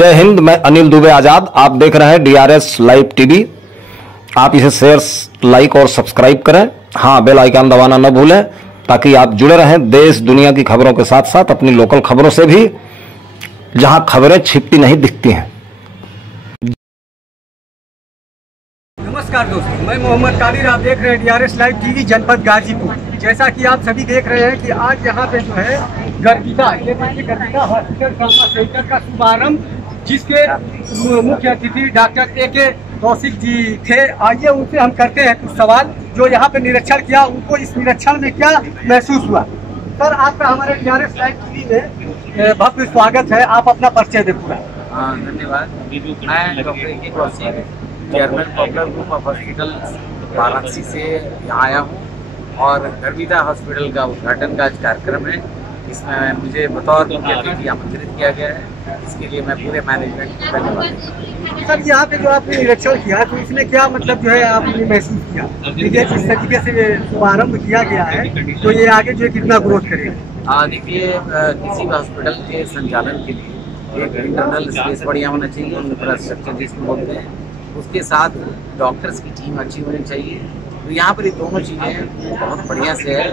जय हिंद। मैं अनिल दुबे आजाद। आप देख रहे हैं डीआरएस लाइव टीवी। आप इसे शेयर, लाइक और सब्सक्राइब करें। हाँ, बेल आइकन दबाना न भूलें ताकि आप जुड़े रहें देश दुनिया की खबरों के साथ साथ अपनी लोकल खबरों से भी, जहां खबरें छिपती नहीं दिखती हैं। नमस्कार दोस्तों, मैं मोहम्मद कादिर। आप देख रहे हैं डीआरएस लाइव टीवी जनपद गाजीपुर। जैसा कि आप सभी देख रहे हैं कि आज यहाँ पे जो है गर्विता हॉस्पिटल ट्रॉमा सेंटर का शुभारंभ, जिसके मुख्य अतिथि डॉक्टर ए.के. तौसिफ जी थे। आइए उनसे हम करते हैं कुछ सवाल। जो यहाँ पे निरीक्षण किया, उनको इस निरीक्षण में क्या महसूस हुआ। सर, आपका हमारे डीआरएस लाइव टीवी में भव्य स्वागत है। आप अपना परिचय दें पूरा। धन्यवाद। मैं doctor A K. Tausif, chairman popular group of hospital Varanasi से यहाँ आया हूँ और गर्विता हॉस्पिटल का उद्घाटन का आज कार्यक्रम है। इसमें मुझे बतौर मुख्य अतिथि आमंत्रित किया गया है। इसके लिए मैं पूरे मैनेजमेंट को धन्यवाद। सर, यहाँ पे जो आपने निरीक्षण किया तो इसमें क्या मतलब जो है आपने महसूस किया? देखिए, जिस तरीके से ये शुभारम्भ किया गया है तो ये आगे जो है कितना ग्रोथ करेगा? देखिए, किसी भी हॉस्पिटल के संचालन के लिए एक इंटरनल स्पेस बढ़िया होना चाहिए, इंफ्रास्ट्रक्चर जिसको बोलते हैं। उसके साथ डॉक्टर्स की टीम अच्छी होनी चाहिए। तो यहाँ पर ये दोनों चीज़ें बहुत बढ़िया से है।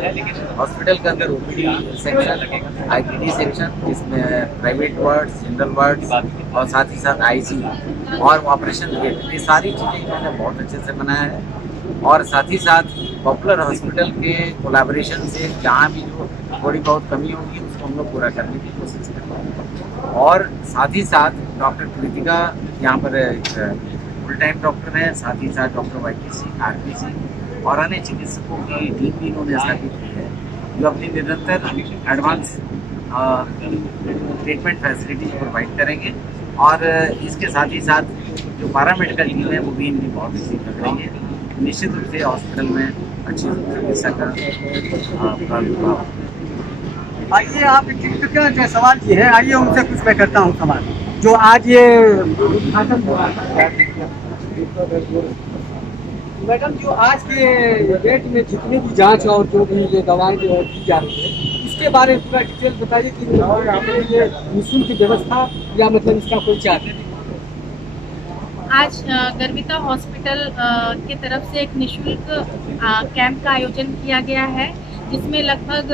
हॉस्पिटल के अंदर ओपीडी सेक्शन, आईपीडी सेक्शन, जिसमें प्राइवेट वार्ड्स, जनरल वार्ड्स और साथ ही साथ आईसीयू और ऑपरेशन थिएटर, ये सारी चीज़ें इन्होंने बहुत अच्छे से बनाया है। और साथ ही साथ पॉपुलर हॉस्पिटल के कोलैबोरेशन से जहाँ भी जो थोड़ी बहुत कमी होगी उसको हम लोग पूरा करने की कोशिश करेंगे। और साथ ही साथ डॉक्टर कृतिका यहाँ पर फुल टाइम डॉक्टर है, साथ ही साथ डॉक्टर वाईपीसी, आरपीसी और अन्य चिकित्सकों की टीम भी इन्होंने स्थापित की है, जो अपनी निरंतर एडवांस ट्रीटमेंट फैसिलिटीज प्रोवाइड करेंगे। और इसके साथ ही साथ जो पैरामेडिकल टीम है वो भी इनकी बहुत अच्छी लग रही है। निश्चित रूप से हॉस्पिटल में अच्छी चिकित्सा का आइए, आप चिकित्सक जो सवाल किए हैं, आइए उनसे कुछ मैं करता हूँ सवाल। जो आज ये उद्घाटन हुआ है मैडम, जो आज के डेट में जितनी भी जांच और जो भी ये दवाएं जो है की जा रही है, इसके बारे में पूरा डिटेल बताइए कि यहाँ पे ये निःशुल्क व्यवस्था या मतलब इसका कोई चार्ज है? आज गर्विता हॉस्पिटल के तरफ से एक निःशुल्क कैंप का आयोजन किया गया है, जिसमें लगभग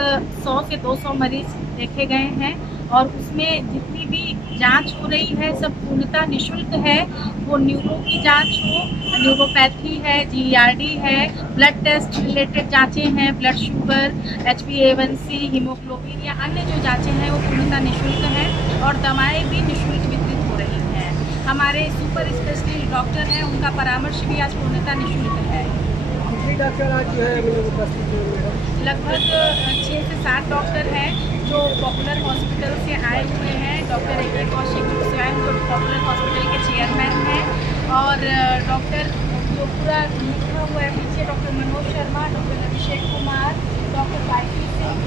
100 से 200 मरीज देखे गए हैं और उसमें जितनी भी जांच हो रही है सब पूर्णतः निःशुल्क है। वो न्यूरो की जांच हो, न्यूरोपैथी है, जीईआरडी है, ब्लड टेस्ट रिलेटेड जांचें हैं, ब्लड शुगर, HbA1c, हीमोग्लोबिन या अन्य जो जांचें हैं वो पूर्णतः निःशुल्क हैं और दवाएं भी निःशुल्क वितरित हो रही हैं। हमारे सुपर स्पेशलिस्ट डॉक्टर हैं, उनका परामर्श भी आज पूर्णतः निःशुल्क है। डॉक्टर आज जो है लगभग 6 से 7 डॉक्टर हैं जो पॉपुलर हॉस्पिटल से आए हुए हैं। Doctor A K. तौसिफ स्वयं जो पॉपुलर हॉस्पिटल के चेयरमैन हैं और डॉक्टर जो पूरा लिखा हुआ है पीछे, doctor Manoj Sharma, doctor Abhishek Kumar, doctor YP Singh,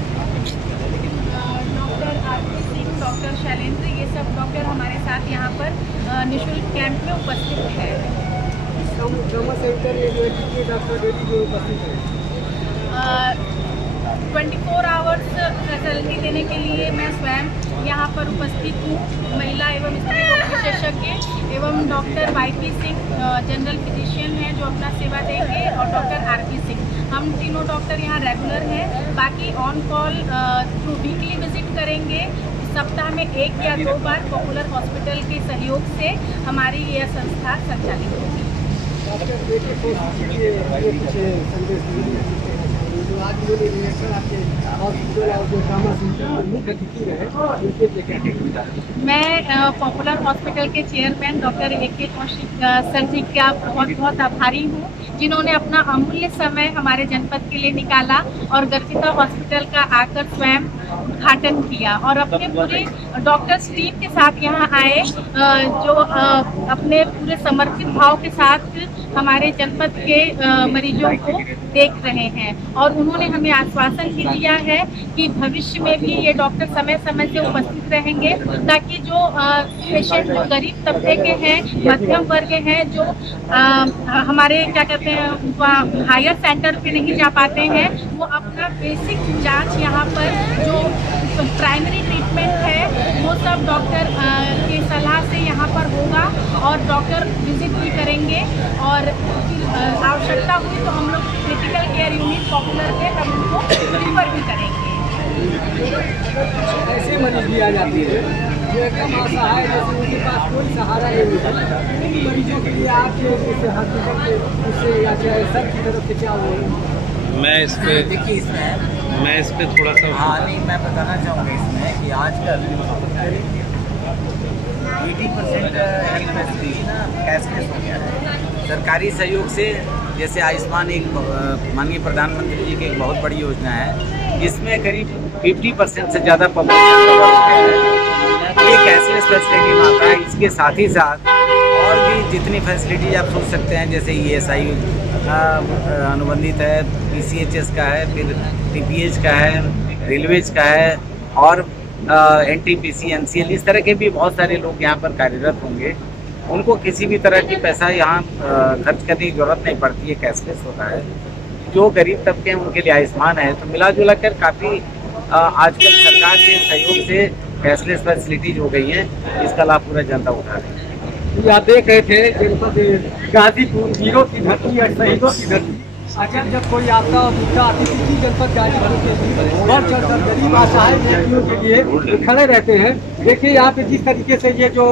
doctor RP Singh, doctor Shailendra, ये सब डॉक्टर हमारे साथ यहाँ पर निःशुल्क कैंप में उपस्थित है। ट्रॉमा सेंटर में जो है कितने डॉक्टर डेली जो उपस्थित है? 24 आवर्स फैसिलिटी देने के लिए मैं स्वयं यहाँ पर उपस्थित हूँ। महिला एवं स्त्री रोग विशेषज्ञ एवं doctor YP Singh general physician हैं जो अपना सेवा देंगे और डॉक्टर आरपी सिंह, हम तीनों डॉक्टर यहाँ रेगुलर हैं। बाकी on call through weekly visit करेंगे। सप्ताह में 1 या 2 बार पॉपुलर हॉस्पिटल के सहयोग से हमारी यह संस्था संचालित होगी। मैं पॉपुलर हॉस्पिटल के chairman doctor A K. Tausif sir ji का बहुत बहुत आभारी हूँ, जिन्होंने अपना अमूल्य समय हमारे जनपद के लिए निकाला और गर्विता हॉस्पिटल का आकर स्वयं उद्घाटन किया और अपने पूरे डॉक्टर्स टीम के साथ यहाँ आए, जो अपने पूरे समर्पित भाव के साथ हमारे जनपद के मरीजों को देख रहे हैं। और उन्होंने हमें आश्वासन भी दिया है कि भविष्य में भी ये डॉक्टर समय समय से उपस्थित रहेंगे, ताकि जो पेशेंट जो गरीब तबके के हैं, मध्यम वर्ग हैं, जो हमारे क्या कहते हायर सेंटर पे नहीं जा पाते हैं, वो अपना बेसिक जांच यहाँ पर जो प्राइमरी ट्रीटमेंट है वो सब डॉक्टर के सलाह से यहाँ पर होगा और डॉक्टर विजिट भी करेंगे और आवश्यकता हुई तो हम लोग क्रिटिकल केयर यूनिट पॉपुलर पे तब उनको रिफर भी करेंगे। ऐसे मरीज भी आ जाती है जो एकदम असहाय, जैसे उनके पास कोई सहारा नहीं होता, उन मरीजों के लिए आपके जैसे हॉस्पिटल के उससे या चाहे सब की तरफ से क्या हो? मैं इस पे देखिए इसमें थोड़ा सा नहीं, मैं बताना चाहूँगा इसमें कि आजकल 80% हेल्थ फैसिलिटी ना कैशलेस हो गया है सरकारी सहयोग से। जैसे आयुष्मान एक माननीय प्रधानमंत्री जी की एक बहुत बड़ी योजना है जिसमें करीब 50% से ज़्यादा पॉपुलेशन ये कैशलेस फैसिलिटी में आता है। इसके साथ ही साथ और भी जितनी फैसिलिटी आप सोच सकते हैं, जैसे ESI अनुबंधित है, PCHS का है, फिर TPH का है, रेलवेज का है और NTPC NCL, इस तरह के भी बहुत सारे लोग यहाँ पर कार्यरत होंगे। उनको किसी भी तरह की पैसा यहाँ खर्च करने की जरूरत नहीं पड़ती है, कैशलेस होता है। जो गरीब तबके हैं उनके लिए आयुष्मान है। तो मिला जुला कर काफ़ी आजकल सरकार के सहयोग से कैशलेस फैसिलिटीज हो गई हैं, इसका लाभ पूरा जनता उठा रही है। ये आप देख रहे थे जनपद गाजीपुर, हीरो की धरती और शहीदों की धरती। अगर जब कोई आपदा और विपदा आती है इसी जनपद गाजीपुर के बढ़ चढ़कर गरीब असहाय व्यक्तियों के लिए खड़े रहते हैं। देखिए यहाँ पे जिस तरीके से ये जो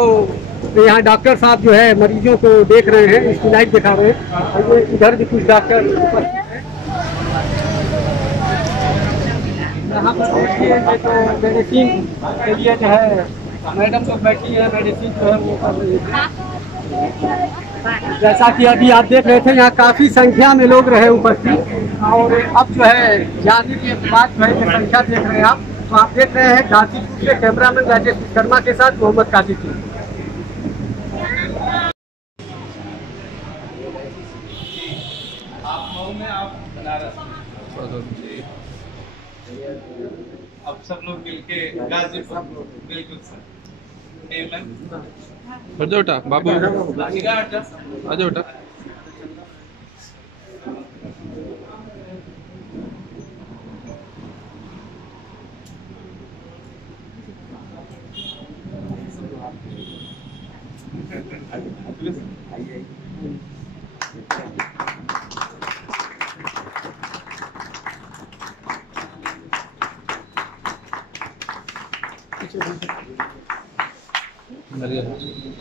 यहाँ डॉक्टर साहब जो है मरीजों को देख रहे हैं, इसकी लाइट दिखा रहे हैं, और ये इधर भी कुछ डॉक्टर उपस्थित हैं। यहाँ पर देखिए ये तो मेडिसिन के लिए जो है मैडम तो बैठी है, मेडिसिन जो है वो कर रही है। जैसा कि अभी आप देख रहे थे यहाँ काफ़ी संख्या में लोग रहे उपस्थित, और अब जो है जाने की बात जो है संख्या देख रहे हैं आप। तो आप देख रहे हैं गाजीपुर से कैमरामैन राजेश शर्मा के साथ मोहम्मद कादिर की। अब सब लोग मिलके गाजीपुर बिल्कुल सर बेटा बाबू आ जाओ बेटा।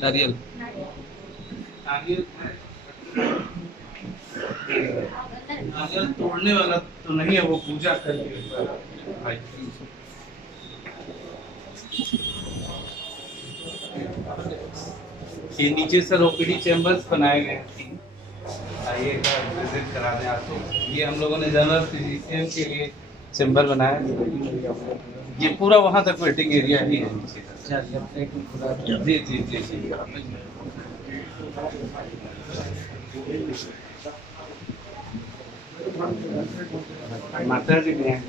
नारियल तोड़ने वाला तो नहीं है, वो पूजा करके ये नीचे सर OPD चैम्बर्स बनाए गए हैं। आइए विजिट करा दें आपको। ये हम लोगों ने जनरल फिजिशियन के लिए चैम्बर बनाया है। ये पूरा वहाँ तक वेटिंग एरिया ही है नीचे। जी जी जी जी माता जी भी हैं।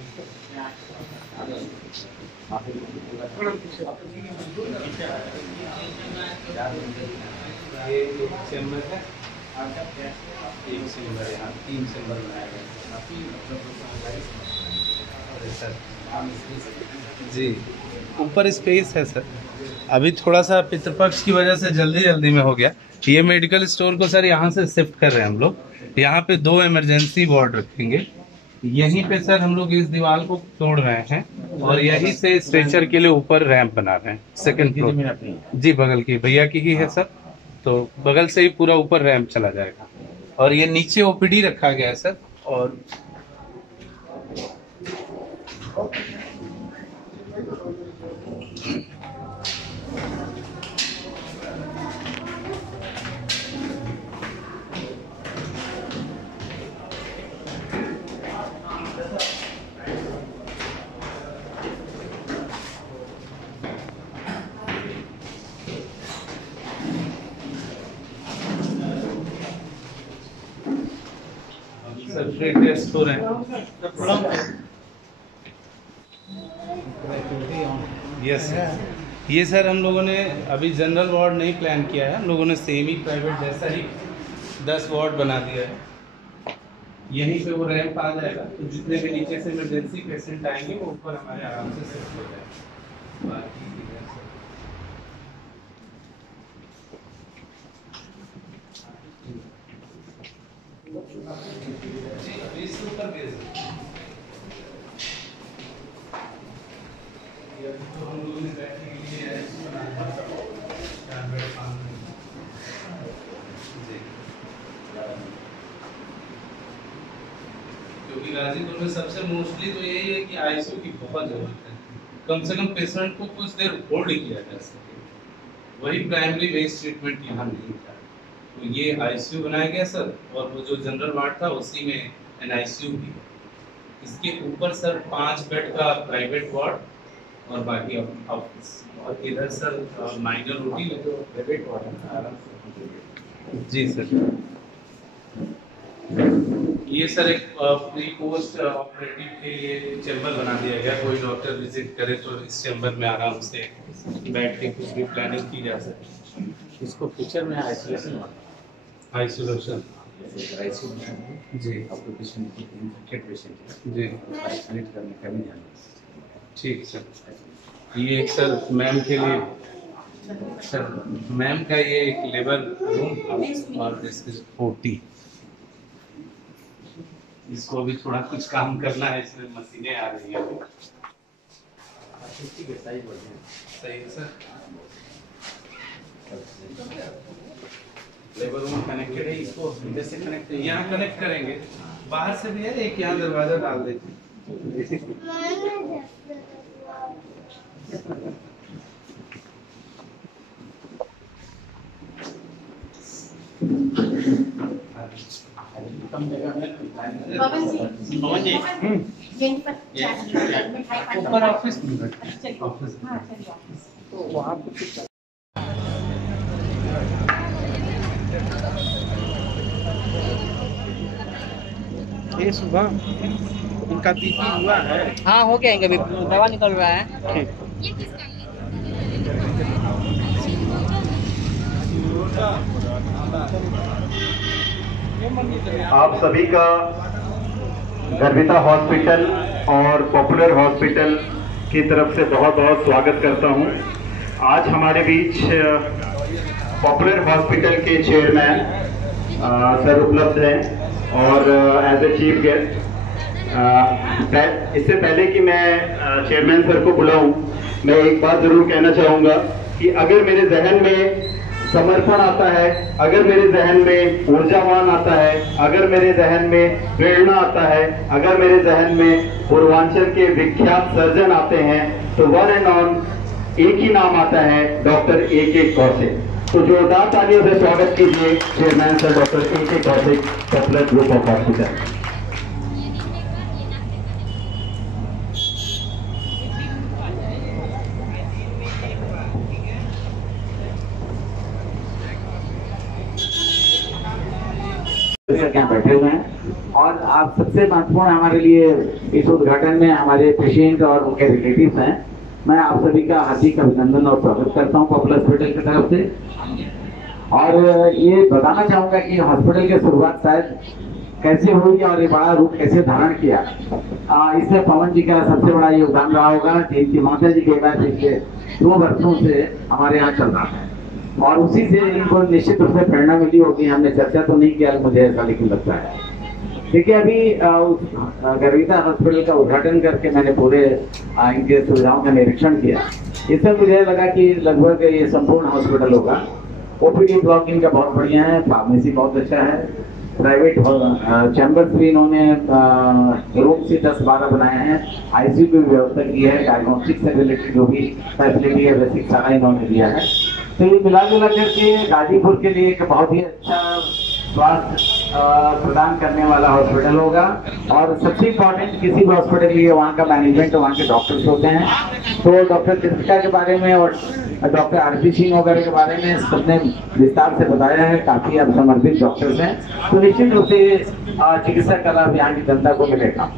ये चैम्बर है, एक चैम्बर यहाँ, 3 चैम्बर बनाए गए सर। जी ऊपर स्पेस है सर। अभी थोड़ा सा पितृपक्ष की वजह से जल्दी में हो गया। ये मेडिकल स्टोर को सर यहाँ से शिफ्ट कर रहे हैं हम लोग। यहाँ पे 2 इमरजेंसी वार्ड रखेंगे। यहीं पे सर हम लोग इस दीवार को तोड़ रहे हैं और यहीं से स्ट्रेचर के लिए ऊपर रैंप बना रहे हैं। 2nd फ्लोर जी बगल की भैया की ही है सर, तो बगल से ही पूरा ऊपर रैंप चला जाएगा। और ये नीचे OPD रखा गया है सर। और टेस्ट हो रहे हैं। यस ये सर हम लोगों ने अभी जनरल वार्ड नहीं प्लान किया है, हम लोगों ने सेमी प्राइवेट जैसा ही 10 वार्ड बना दिया है। यहीं पे वो रैंप आ जाएगा, तो जितने भी नीचे से इमरजेंसी पेशेंट आएंगे वो ऊपर हमारे आराम से शिफ्ट हो जाएगा। बाकी इधर से जी अभी इसके ऊपर भेज ये अभी तो हम लोगों ने बैठने के लिए जी, क्योंकि गाजीपुर में सबसे मोस्टली तो यही है कि आईसीयू की बहुत जरूरत है, कम से कम पेशेंट को कुछ देर होल्ड किया जा सके, वही प्राइमरी बेस्ड ट्रीटमेंट यहाँ नहीं था। तो ये आईसीयू बनाया गया सर, और वो जो जनरल वार्ड था उसी में एनआईसीयू भी है। इसके ऊपर सर 5 बेड का प्राइवेट वार्ड और बाकी ऑफिस, और इधर सर माइनर ओटी जो प्राइवेट वार्ड है। जी सर, ये सर एक प्री पोस्ट ऑपरेटिव के लिए चैम्बर बना दिया गया, कोई डॉक्टर विजिट करे तो इस चैम्बर में आराम से बैठ के कुछ भी प्लानिंग की जा सके। इसको फ्यूचर में आइसोलेशन आइसोलेशन आईसीयू जी आपको पेशेंट इन्फेक्टेड पेशेंट है जी आइसोलेट करने का भी ध्यान ठीक सर। ये एक सर मैम के लिए, सर मैम का ये एक लेबर रूम और इसकी ओटी, इसको भी थोड़ा कुछ काम करना है, इसमें मशीनें आ रही हैं। ठीक है, सही बोल रहे हैं। सही है सर। लेबर रूम कनेक्टेड है, इसको इधर से कनेक्ट है, यहाँ कनेक्ट करेंगे, बाहर से भी है, एक यहाँ दरवाजा डाल देते। कम जगह में पवन जी पवन जी यहीं पर मिठाई पानी ऊपर ऑफिस में चलिए ऑफिस हाँ चलिए ऑफिस। तो वहाँ कुछ ये सुबह इनका बीपी हुआ है। हाँ हो गया इनका भी दवा निकल रहा है। ठीक आप सभी का गर्विता हॉस्पिटल और पॉपुलर हॉस्पिटल की तरफ से बहुत बहुत स्वागत करता हूं। आज हमारे बीच पॉपुलर हॉस्पिटल के चेयरमैन सर उपलब्ध हैं और एज ए चीफ गेस्ट, इससे पहले कि मैं चेयरमैन सर को बुलाऊं, मैं एक बात जरूर कहना चाहूँगा कि अगर मेरे जहन में समर्पण आता है, अगर मेरे जहन में ऊर्जावान आता है, अगर मेरे जहन में प्रेरणा आता है, अगर मेरे जहन में पूर्वांचल के विख्यात सर्जन आते हैं, तो वन एंड ऑन एक ही नाम आता है, डॉक्टर A.K. कौशिक। तो जोरदार तालियों से स्वागत कीजिए chairman sir doctor A.K. Kaushik, popular group of hospital. यहाँ बैठे हुए हैं और आप सबसे महत्वपूर्ण हमारे लिए इस उद्घाटन में हमारे पेशेंट और उनके रिलेटिव्स हैं। मैं आप सभी का हार्दिक अभिनंदन और स्वागत करता हूँ पॉपुलर हॉस्पिटल की तरफ से। और ये बताना चाहूंगा कि हॉस्पिटल की शुरुआत शायद कैसे हुई और ये बड़ा रूप कैसे धारण किया, इसमें पवन जी का सबसे बड़ा योगदान रहा होगा, जिनकी माता जी के बाद पिछले 2 वर्षों से हमारे यहाँ चल रहा है और उसी से इनको निश्चित रूप से प्रेरणा मिली होगी। हमने चर्चा तो नहीं किया, मुझे ऐसा लेकिन लगता है। देखिए अभी गर्विता हॉस्पिटल का उद्घाटन करके मैंने पूरे इनके सुविधाओं का निरीक्षण किया। इससे मुझे लगा कि लगभग ये संपूर्ण हॉस्पिटल होगा। ओपीडी ब्लॉक इनका बहुत बढ़िया है, फार्मेसी बहुत अच्छा है, प्राइवेट चैम्बर्स भी इन्होंने रूम से 10-12 बनाए हैं, आईसीयू की व्यवस्था की है, डायग्नोस्टिक से रिलेटेड जो भी फैसिलिटी है बेसिक सारा इन्होंने दिया है। तो ये मिला जुला करके गाजीपुर के लिए एक बहुत ही अच्छा स्वास्थ्य प्रदान करने वाला हॉस्पिटल होगा। और सबसे इम्पोर्टेंट किसी भी हॉस्पिटल के लिए वहाँ का मैनेजमेंट, वहाँ के डॉक्टर्स होते हैं। तो डॉक्टर कृतिका के बारे में और डॉक्टर आरपी सिंह वगैरह के बारे में सबने विस्तार से बताया है, काफी अब समर्पित डॉक्टर्स हैं। तो निश्चित रूप से चिकित्सा का लाभ यहाँ की जनता को मिलेगा।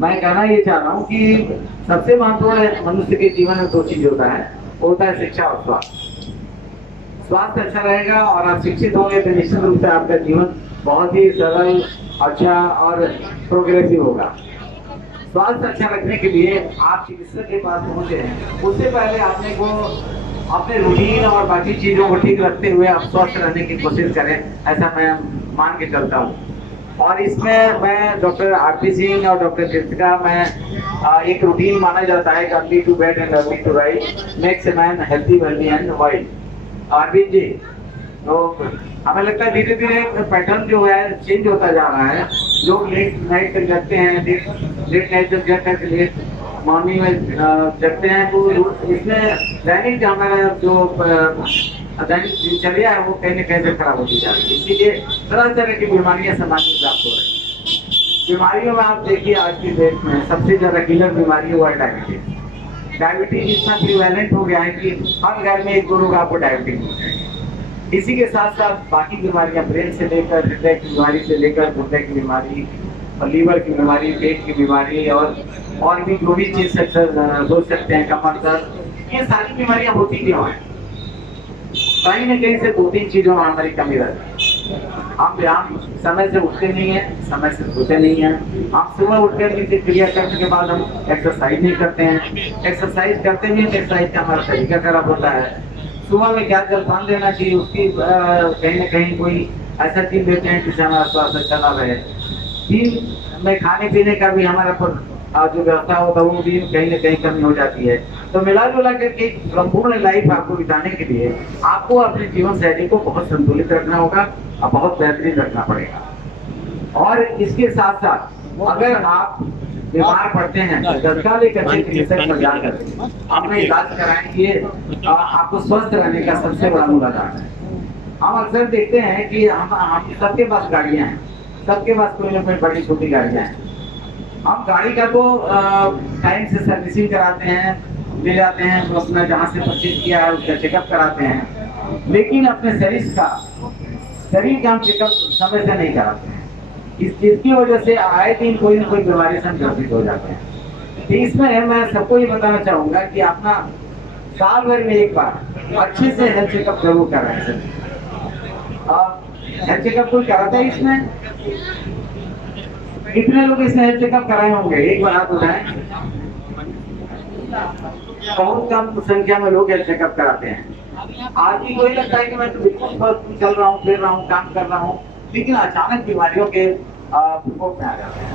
मैं कहना ये चाह रहा हूँ कि सबसे महत्वपूर्ण मनुष्य के जीवन में 2 चीज होता है, वो होता है शिक्षा और स्वास्थ्य। स्वास्थ्य अच्छा रहेगा और आप शिक्षित होंगे तो निश्चित रूप से आपका जीवन बहुत ही सरल अच्छा और प्रोग्रेसिव होगा। स्वास्थ्य अच्छा रखने के लिए आप चिकित्सक के पास पहुंचे हैं, उससे पहले आपने को अपने रूटीन और बाकी चीजों को ठीक रखते हुए आप स्वस्थ रहने की कोशिश करें, ऐसा मैं मान के चलता हूँ। और इसमें मैं डॉक्टर आरपी सिंह और डॉक्टर कृतिका मैं एक रूटीन माना जाता है, early to bed and early to rise makes a man healthy wealthy and wild. Arvind ji, तो हमें लगता है धीरे धीरे पैटर्न जो है चेंज होता जा रहा है। लोग लेट नाइट तक जगते हैं, लेट नाइट तक जग करके लेट मॉर्निंग में जगते हैं, तो इसमें दैनिक हमारा जो दैनिक दिनचर्या है वो कहीं न कहीं से खराब होती जा रही है। इसीलिए तरह तरह की बीमारियां समाज में प्राप्त हो रही है। बीमारियों में आप देखिए आज की डेट में सबसे ज्यादा किलर बीमारी हुआ है डायबिटीज। डायबिटीज इतना प्रिवेलेंट हो गया है कि हर घर में एक दो लोग आपको डायबिटीज हो जाएंगे। इसी के साथ साथ बाकी बीमारियां ब्रेन से लेकर हृदय की बीमारी से लेकर गुर्दे की बीमारी और लीवर की बीमारी, पेट की बीमारी और भी जो भी चीज सोच सकते हैं, कमर दर्द, ये सारी बीमारियां होती क्यों है? कहीं न कहीं से दो तीन चीजों में हमारी कमी रहती है। हम समय से उठते नहीं है, समय से सोते नहीं है। हम सुबह उठकर नीचे क्रिया करने के बाद हम एक्सरसाइज नहीं करते हैं। एक्सरसाइज करते नहीं है, एक्सरसाइज का हमारा तरीका खराब होता है। सुबह में क्या जलपान लेना चाहिए, उसकी कहीं न कहीं कोई ऐसा चीज लेते हैं जिससे हमारा स्वास्थ्य चला रहे। दिन में खाने पीने का भी हमारा जो व्यवस्था होता है वो भी कहीं न कहीं कमी हो जाती है। तो मिला जुला करके संपूर्ण लाइफ आपको बिताने के लिए आपको अपनी जीवन शैली को बहुत संतुलित रखना होगा और बहुत बेहतरीन रखना पड़ेगा। और इसके साथ साथ अगर आप बीमार पड़ते हैं तो तत्काल एक अच्छे चिकित्सक पर जाकर अपने इलाज कराएंगे, आपको स्वस्थ रहने का सबसे बड़ा मूलाधार है। हम अक्सर देखते हैं कि हम सबके पास गाड़ियां हैं, सबके पास कोई ना कोई बड़ी छोटी गाड़ियां हैं। हम गाड़ी का तो टाइम से सर्विसिंग कराते हैं, ले जाते हैं, तो अपना जहाँ से परचेज किया है उसका चेकअप कराते हैं, लेकिन अपने शरीर का हम चेकअप समय से नहीं कराते हैं। इसकी वजह से आए दिन कोई ना कोई बीमारी से हम ग्रसित हो जाते हैं। तो इसमें मैं सबको ये बताना चाहूंगा कि अपना साल भर में एक बार अच्छे से हेल्थ चेकअप जरूर कराएं। हेल्थ चेकअप कोई कराता है इसमें? कितने लोग इसमें हेल्थ चेकअप कराए होंगे? एक बार आप बताएं। बहुत कम संख्या में लोग हेल्थ चेकअप कराते हैं। आदमी को लगता है कि मैं तो बिल्कुल बस चल रहा हूँ, फिर रहा हूँ, काम कर रहा हूँ, लेकिन अचानक बीमारियों के प्रकोप में आ जाते हैं।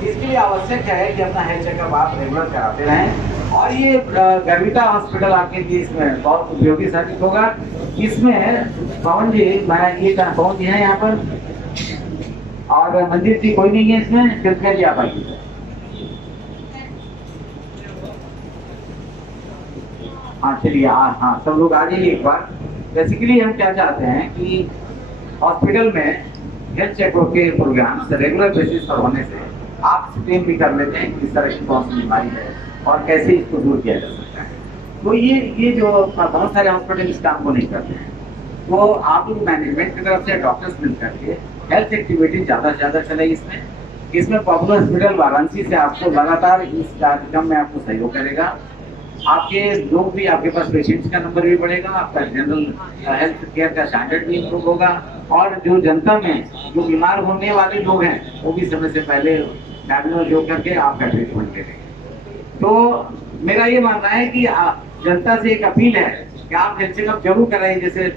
इसके लिए आवश्यक है कि अपना हेल्थ चेकअप आप रेगुलर कराते रहें। और ये गर्विता हॉस्पिटल आपके लिए इसमें बहुत उपयोगी साबित होगा। इसमें पवन जी, मैं ये पवन जी है यहाँ पर, और मंदिर जी कोई नहीं है इसमें, कृपया जी आप आइए। हाँ चलिए, हाँ सब लोग आ जाइए एक बार। बेसिकली हम क्या चाहते हैं कि हॉस्पिटल में हेल्थ चेकअप के प्रोग्राम रेगुलर बेसिस पर होने से आप स्क्रीन भी कर लेते हैं कि इस तरह की कौन सी बीमारी है और कैसे इसको दूर किया जा सकता है। तो ये जो बहुत सारे हॉस्पिटल इस काम को नहीं करते हैं, तो आप मैनेजमेंट की तरफ से डॉक्टर्स मिल करके हेल्थ एक्टिविटी ज्यादा से ज्यादा चले। इसमें पॉपुलर हॉस्पिटल वाराणसी से आपको लगातार इस कार्यक्रम में आपको सहयोग करेगा। आपके लोग भी, आपके पास पेशेंट्स का नंबर भी बढ़ेगा, आपका जनरल हेल्थ केयर का स्टैंडर्ड भी इम्प्रूव होगा, और जो जनता में जो बीमार होने वाले लोग हैं वो भी समय से पहले डायग्नोज हो करके आपका ट्रीटमेंट करेंगे। तो मेरा ये मानना है कि जनता से एक अपील है कि आप हेल्थ चेकअप जरूर कराएं। जैसे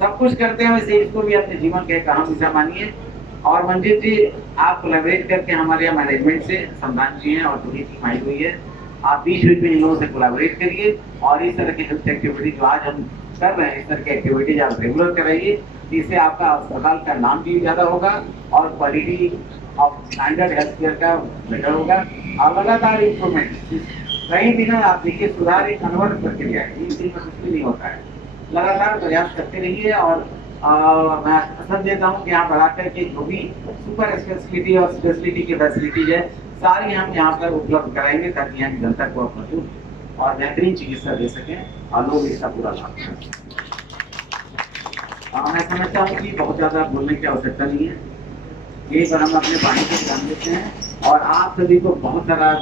सब कुछ करते हैं वैसे इसको भी अपने जीवन का एक अहम हिस्सा मानिए। और मंजीत जी, आप कोलैबोरेट करके हमारे यहाँ मैनेजमेंट से, सम्मान जी हैं और पूरी टीम आई हुई है, आप बीच में इन लोगों से कोलैबोरेट करिए और इस तरह की हेल्थ एक्टिविटी जो आज हम कर रहे हैं, इस तरह की एक्टिविटीज आप रेगुलर कराइए। इससे आपका अस्पताल का नाम भी ज्यादा होगा और quality of standard health care का बेटर होगा। और लगातार इम्प्रूवमेंट, कई दिन आप देखिए सुधार एक अनवरत प्रक्रिया है, इस दिन में कुछ भी नहीं होता है। लगातार प्रयास करते रहिए और मैं आश्वासन देता हूँ कि यहाँ बढ़ा करके जो भी सुपर स्पेशलिटी और स्पेशलिटी की फैसिलिटीज है सारी हम यहाँ पर उपलब्ध कराएंगे, ताकि यहाँ की जनता को मजबूत और बेहतरीन चिकित्सा दे सकें और लोग इसका पूरा लाभ उठाएं। मैं समझता हूँ कि बहुत ज्यादा बोलने की आवश्यकता नहीं है, यही पर हम अपने पानी को ध्यान देते हैं और आप सभी को बहुत सारा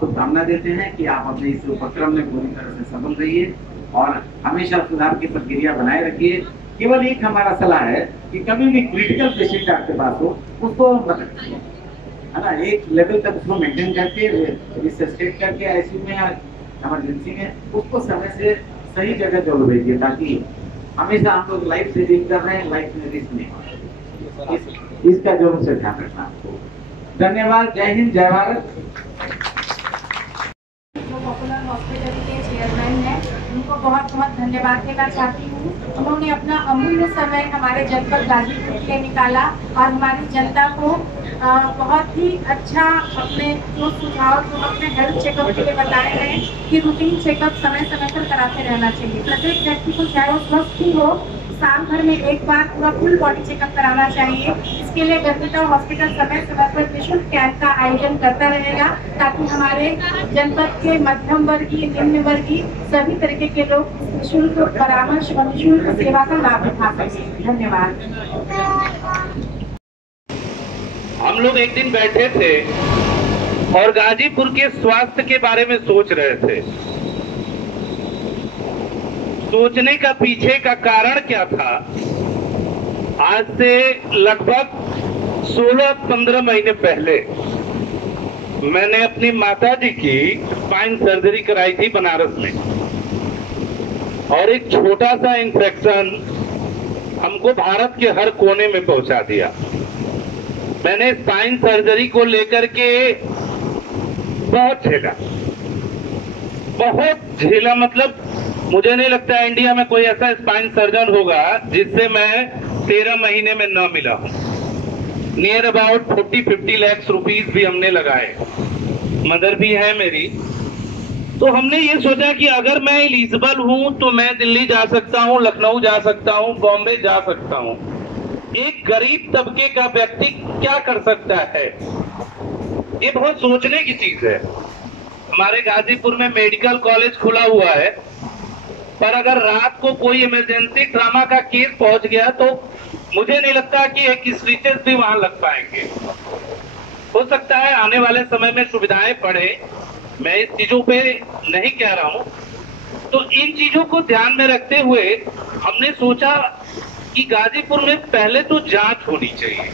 शुभकामना देते हैं कि आप अपने इस उपक्रम में पूरी तरह से सफल रहिए और हमेशा सुधार की प्रक्रिया बनाए रखिए। केवल एक हमारा सलाह है कि कभी भी क्रिटिकल पेशेंट आपके पास हो उसको है ना एक लेवल तक उसको मेंटेन करके रिसस्टेट करके आईसीयू में या इमरजेंसी में उसको समय से सही जगह जरूर भेजिए, ताकि हमेशा हम लोग लाइफ सेविंग कर रहे हैं, लाइफ में रिस्क नहीं हो। इसका जरूर से ध्यान रखना आपको। धन्यवाद। जय हिंद, जय भारत। जो पॉपुलर हॉस्पिटल के चेयरमैन हैं उनको बहुत बहुत धन्यवाद देना चाहती हूँ। उन्होंने अपना अमूल्य समय हमारे जनपद गाजीपुर के लिए निकाला और हमारी जनता को बहुत ही अच्छा अपने जो सुझाव जो अपने हेल्थ चेकअप के लिए बताए हैं कि रूटीन चेकअप समय समय पर कराते रहना चाहिए। प्रत्येक व्यक्ति को चाहे वो स्वस्थ ही हो, साल भर में एक बार पूरा फुल बॉडी चेकअप कराना चाहिए। इसके लिए गर्भिता हॉस्पिटल समय समय पर निःशुल्क कैंप का आयोजन करता रहेगा, ताकि हमारे जनपद के मध्यम वर्गीय, निम्न वर्गीय सभी तरीके के लोग निःशुल्क परामर्श और निःशुल्क सेवा का लाभ उठा सकें। धन्यवाद। हम लोग एक दिन बैठे थे और गाजीपुर के स्वास्थ्य के बारे में सोच रहे थे। सोचने का पीछे का कारण क्या था? आज से लगभग 16-15 महीने पहले मैंने अपनी माताजी की स्पाइन सर्जरी कराई थी बनारस में, और एक छोटा सा इन्फेक्शन हमको भारत के हर कोने में पहुंचा दिया। मैंने स्पाइन सर्जरी को लेकर के बहुत झेला, मतलब मुझे नहीं लगता इंडिया में कोई ऐसा स्पाइन सर्जन होगा जिससे मैं 13 महीने में न मिला हूं। नियर अबाउट 40-50 लाख रुपीस भी हमने लगाए। मदर भी है मेरी, तो हमने ये सोचा कि अगर मैं एलिजिबल हूं तो मैं दिल्ली जा सकता हूं, लखनऊ जा सकता हूं, बॉम्बे जा सकता हूं। एक गरीब तबके का व्यक्ति क्या कर सकता है? ये बहुत सोचने की चीज है। हमारे गाजीपुर में मेडिकल कॉलेज खुला हुआ है, पर अगर रात को कोई इमरजेंसी ट्रामा का केस पहुंच गया तो मुझे नहीं लगता कि एक स्टिचेस भी वहां लग पाएंगे। हो सकता है आने वाले समय में सुविधाएं बढ़े, मैं इस चीजों पे नहीं कह रहा हूं। तो इन चीजों को ध्यान में रखते हुए हमने सोचा कि गाजीपुर में पहले तो जांच होनी चाहिए।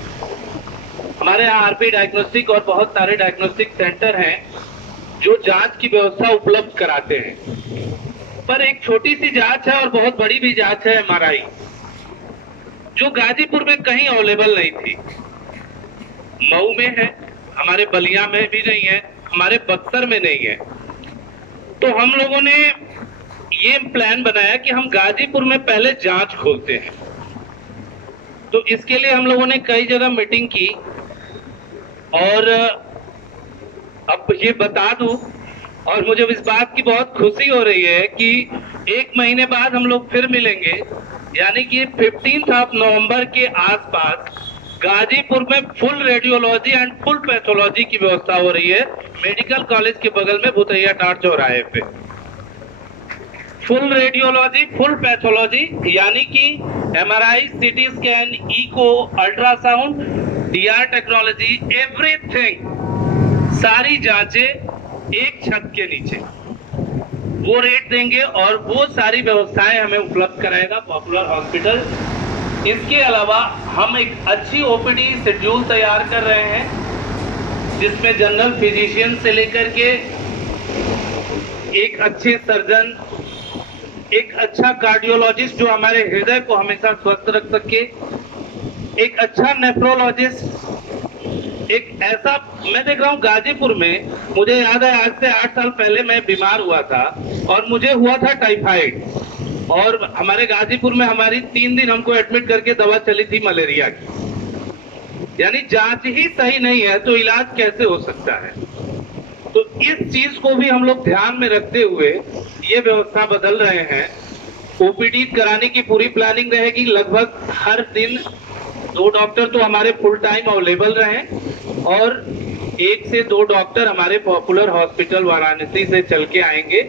हमारे यहाँ आरपी डायग्नोस्टिक और बहुत सारे डायग्नोस्टिक सेंटर हैं जो जांच की व्यवस्था उपलब्ध कराते हैं, पर एक छोटी सी जांच है और बहुत बड़ी भी जांच है एमआरआई, जो गाजीपुर में कहीं अवेलेबल नहीं थी। मऊ में है, हमारे बलिया में भी नहीं है, हमारे बक्सर में नहीं है। तो हम लोगों ने ये प्लान बनाया कि हम गाजीपुर में पहले जांच खोलते हैं। तो इसके लिए हम लोगों ने कई जगह मीटिंग की, और अब ये बता दूं, और मुझे इस बात की बहुत खुशी हो रही है कि 1 महीने बाद हम लोग फिर मिलेंगे, यानी कि 15 नवंबर के आसपास गाजीपुर में full radiology and full pathology की व्यवस्था हो रही है, मेडिकल कॉलेज के बगल में भूतैया टाट चौराहे पे। फुल रेडियोलॉजी, फुल पैथोलॉजी, यानी कि MRI, CT scan, echo, ultrasound, DR technology, everything, सारी जांचें एक छत के नीचे। वो रेट देंगे और वो सारी व्यवस्थाएं हमें उपलब्ध कराएगा पॉपुलर हॉस्पिटल। इसके अलावा हम एक अच्छी ओपीडी शेड्यूल तैयार कर रहे हैं, जिसमें जनरल फिजिशियन से लेकर के एक अच्छे सर्जन, एक अच्छा कार्डियोलॉजिस्ट जो हमारे हृदय को हमेशा स्वस्थ रख सके, एक अच्छा नेफ्रोलॉजिस्ट, एक ऐसा, मैं देख रहा हूँ गाजीपुर में, मुझे याद है आज से 8 साल पहले मैं बीमार हुआ था और मुझे हुआ था टाइफाइड, और हमारे गाजीपुर में हमारी 3 दिन हमको एडमिट करके दवा चली थी मलेरिया की। यानी जांच ही सही नहीं है तो इलाज कैसे हो सकता है? तो इस चीज को भी हम लोग ध्यान में रखते हुए ये व्यवस्था बदल रहे हैं। ओपीडी कराने की पूरी प्लानिंग रहेगी। लगभग हर दिन 2 डॉक्टर तो हमारे फुल टाइम अवेलेबल रहे, और 1 से 2 डॉक्टर हमारे पॉपुलर हॉस्पिटल वाराणसी से चल के आएंगे।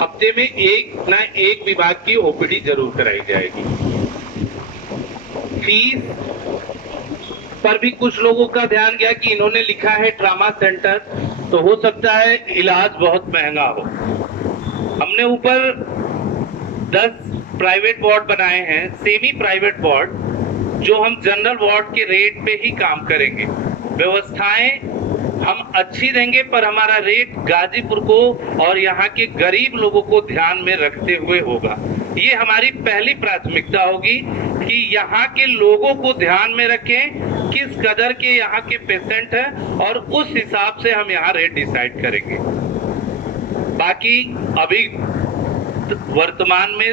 हफ्ते में एक न एक विभाग की ओपीडी जरूर कराई जाएगी। फीस पर भी कुछ लोगों का ध्यान गया कि इन्होंने लिखा है ट्रामा सेंटर, तो हो सकता है इलाज बहुत महंगा हो। हमने ऊपर 10 प्राइवेट वार्ड बनाए हैं, सेमी प्राइवेट वार्ड, जो हम जनरल वार्ड के रेट पे ही काम करेंगे। व्यवस्थाएं हम अच्छी देंगे, पर हमारा रेट गाजीपुर को और यहाँ के गरीब लोगों को ध्यान में रखते हुए होगा। ये हमारी पहली प्राथमिकता होगी कि यहाँ के लोगों को ध्यान में रखें, किस कदर के यहाँ के पेशेंट हैं, और उस हिसाब से हम यहाँ रेट डिसाइड करेंगे। बाकी अभी वर्तमान में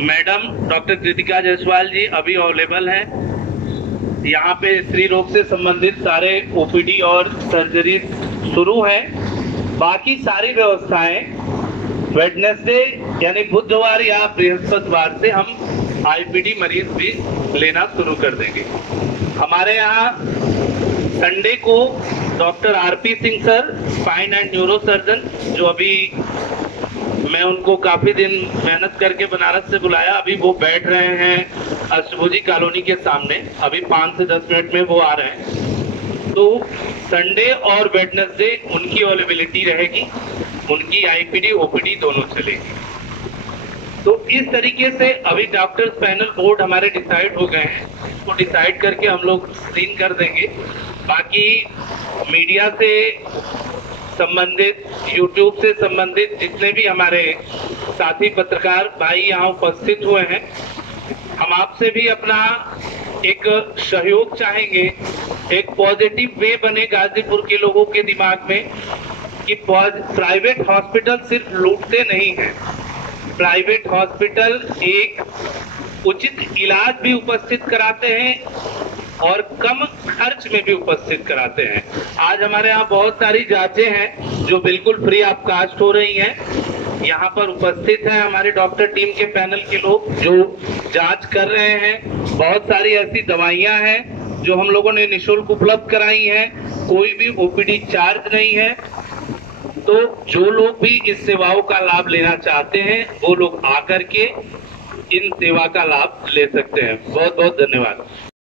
मैडम डॉक्टर कृतिका जायसवाल जी अभी अवेलेबल हैं। यहाँ पे स्त्री रोग से संबंधित सारे ओपीडी और सर्जरी शुरू है। बाकी सारी व्यवस्थाएं वेडनेसडे यानी बुधवार या बृहस्पतिवार से हम आईपीडी मरीज भी लेना शुरू कर देंगे। हमारे यहाँ संडे को doctor RP Singh sir, spine and neuro surgeon, जो अभी मैं उनको काफी दिन मेहनत करके बनारस से बुलाया, अभी वो बैठ रहे हैं अष्टभुजी कॉलोनी के सामने, अभी 5 से 10 मिनट में वो आ रहे हैं। तो संडे और वेडनेसडे उनकी अवेलेबिलिटी रहेगी, उनकी आईपीडी ओपीडी दोनों चलेगी। तो इस तरीके से अभी डॉक्टर्स पैनल बोर्ड हमारे डिसाइड हो गए हैं, उसको डिसाइड करके हम लोग स्क्रीन कर देंगे। बाकी मीडिया से संबंधित, यूट्यूब से संबंधित जितने भी हमारे साथी पत्रकार भाई यहाँ उपस्थित हुए हैं, हम आपसे भी अपना एक सहयोग चाहेंगे, एक पॉजिटिव वे बने गाजीपुर के लोगों के दिमाग में कि प्राइवेट हॉस्पिटल सिर्फ लूटते नहीं हैं, प्राइवेट हॉस्पिटल एक उचित इलाज भी उपस्थित कराते हैं और कम खर्च में भी उपस्थित कराते हैं। आज हमारे यहाँ बहुत सारी जांचें हैं जो बिल्कुल फ्री ऑफ कॉस्ट हो रही हैं। यहाँ पर उपस्थित हैं हमारे डॉक्टर टीम के पैनल के लोग जो जांच कर रहे हैं। बहुत सारी ऐसी दवाइयाँ हैं जो हम लोगों ने निःशुल्क उपलब्ध कराई हैं, कोई भी ओपीडी चार्ज नहीं है। तो जो लोग भी इस सेवाओं का लाभ लेना चाहते हैं वो लोग आकर के इन सेवा का लाभ ले सकते हैं। बहुत बहुत धन्यवाद।